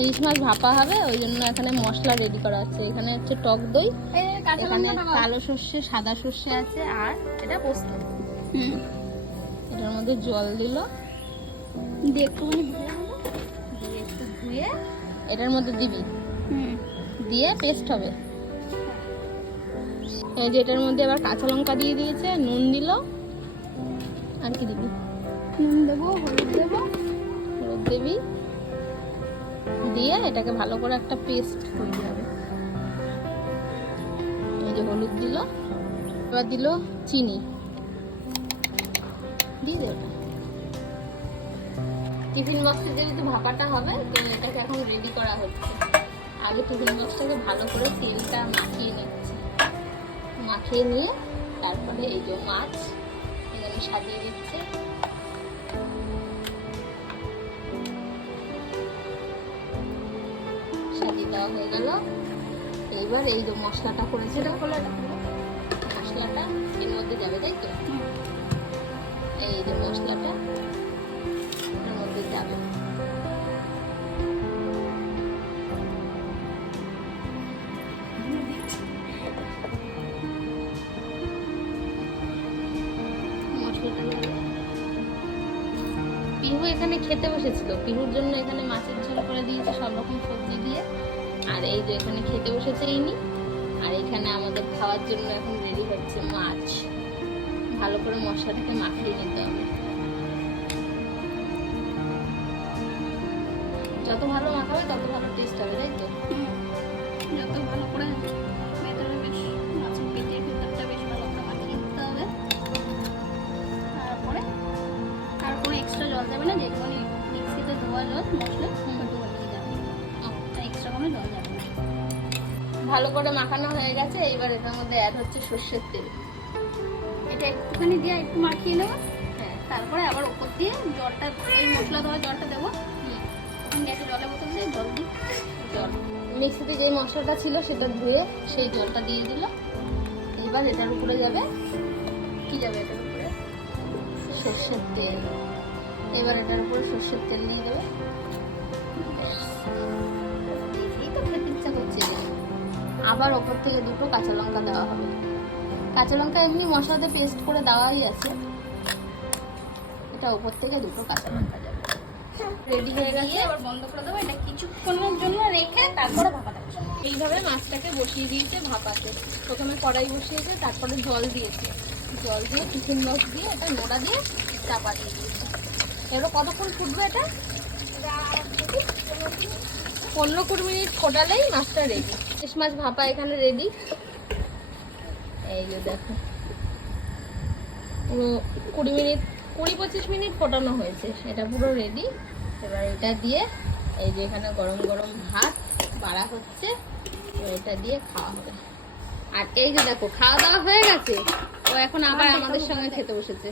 ইলিশ মাছ ভাপা হবে ওই জন্য এখানে মশলা রেডি করা আছে। এখানে হচ্ছে টক দই এখানে কালো সর্ষে সাদা সর্ষে আছে আর এটা পোস্ত। হুম। এটার মধ্যে জল দিল। দিয়ে একটুখানি দিয়ে একটু ধুয়ে এটার মধ্যে দিবি? দিয়ে পেস্ট হবে। এই যে এটার মধ্যে এবার কাঁচা লঙ্কা দিয়ে দিয়েছে নুন দিল। আর কি দিবি? নুন দেবো হলুদ দেবো। হলুদ দিবি? দিয়ে এটাকে ভালো করে একটা পেস্ট তৈরি হবে। এই যে হলুদ দিল, এবার দিল চিনি। দিয়ে দে ওটা টিফিন বক্সে যেহেতু ভাপাটা হবে, তো এটাকে এখন রেডি করা হচ্ছে। আগে টিফিন বক্সটাকে ভালো করে তেলটা মাখিয়ে নিচ্ছে। মাখিয়ে নিয়ে তারপরে এই যে মাছ এখানে সাজিয়ে দিচ্ছে। সাজিয়ে দেওয়া হয়ে গেল। এইবার এই যে মশলাটা করেছে মশলাটা এর মধ্যে যাবে তাই তো? এই যে মশলাটা এর মধ্যে যাবে। পিহু এখানে খেতে বসেছিল। পিহুর জন্য এখানে মাছের ঝোল করে দিয়েছে সব রকম সবজি আর এই যে এখানে খেতে বসেছে ইনি। আর এখানে আমাদের খাওয়ার জন্য এখন রেডি হচ্ছে মাছ। ভালো করে মশলাটাকে মাখিয়ে নিতে হবে। যত ভালো মাখাবে, তত ভালো টেস্ট হবে, তাই তো? যত ভালো করে ভেতরে ভালো মাখিয়ে নিতে হবে। তারপরে এক্সট্রা জল যাবে না, যেটুকুনি মিক্সিতে ধোয়া জল, মশলা ভালো করে মাখানো হয়ে গেছে এইবার এটার মধ্যে অ্যাড হচ্ছে সর্ষের তেল। এটা একটুখানি দিয়ে একটু মাখিয়ে নেব। হ্যাঁ। তারপরে আবার ওপর দিয়ে জলটা এই মশলা দেওয়া জলটা দেবো। হুম, এখন জলের বোতল দিয়ে জল দিই। জল। মিক্সিতে যে মশলাটা ছিল সেটা ধুয়ে সেই জলটা দিয়ে দিল। এবার এটার উপরে যাবে কি যাবে এটার উপরে? সর্ষের তেল। এবার এটার উপরে সর্ষের তেল দিয়ে দেবে। তো খেতে ইচ্ছা আবার ওপর থেকে দুটো কাঁচা লঙ্কা দেওয়া হবে। কাঁচা লঙ্কা এমনি মশলাতে পেস্ট করে দেওয়াই আছে। এটা ওপর থেকে দুটো কাঁচা লঙ্কা যাবে রেডি হয়ে গেছে? এবার বন্ধ করে দেবো। এটা কিছুক্ষণের জন্য রেখে তারপরে ভাপা এইভাবে মাছটাকে বসিয়ে দিয়েছে ভাপাতে। প্রথমে কড়াই বসিয়েছে তারপরে জল দিয়েছে। জল দিয়ে টিফিন বক্স দিয়ে এটা নোড়া দিয়ে চাপা দিয়ে দিয়েছে। এবার কতক্ষণ ফুটবে এটা? পনেরো কুড়ি মিনিট ফোটালেই মাছটা রেডি ইলিশ মাছ ভাপা এখানে রেডি এই যে দেখো। পুরো কুড়ি মিনিট কুড়ি পঁচিশ মিনিট ফোটানো হয়েছে। এটা পুরো রেডি এবার এটা দিয়ে এই যে এখানে গরম গরম ভাত বাড়া হচ্ছে এটা দিয়ে খাওয়া হবে। আর এই যে দেখো খাওয়া দাওয়া হয়ে গেছে। ও এখন আবার আমাদের সঙ্গে খেতে বসেছে।